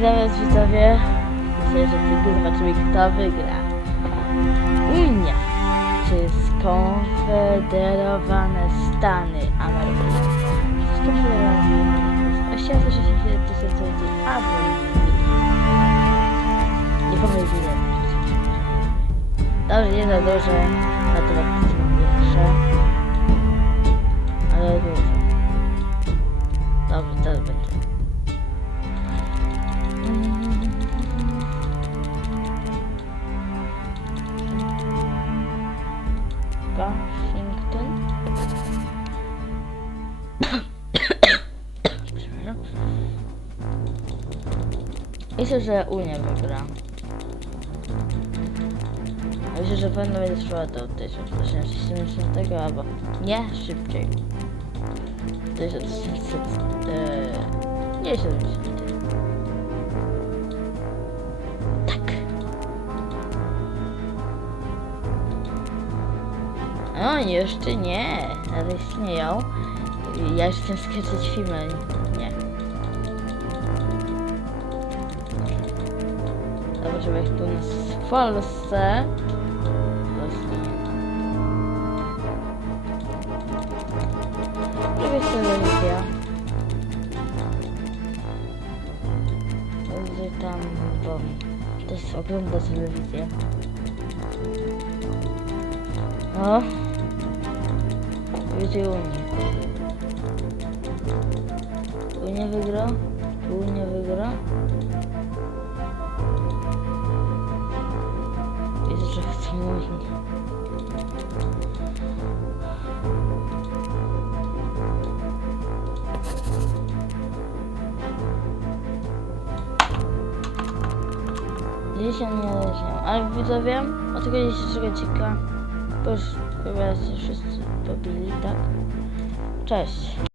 Zaraz widzowie, myślę, że tylko zobaczymy kto wygra. Unia, czy skonfederowane Stany Ameryki? Skonfederowane 867 tysięcy ludzi, albo nie powiem ile. Dobrze, nie za dużo, na temat większe, ale Washington. Myślę, że Unia wygra. Myślę, że pewno będzie trwała do 1870 albo nie szybciej. 1700. Eee, nie 70. O, jeszcze nie. Ale istnieją. Ja już chcę skręcać filmy. Nie. Zobaczymy jak tu nas w Polsce. Polsce. Lubię telewizję. Lubię tam, bo też ogląda telewizję. O. Wiecie Unii. Unia wygra? Unia wygra? Widzę, że chcą Unii. Dzisiaj nie leżę, ale widzowie, od tego dzisiejszego dzika, bo już chyba wszyscy pobili, tak? Cześć.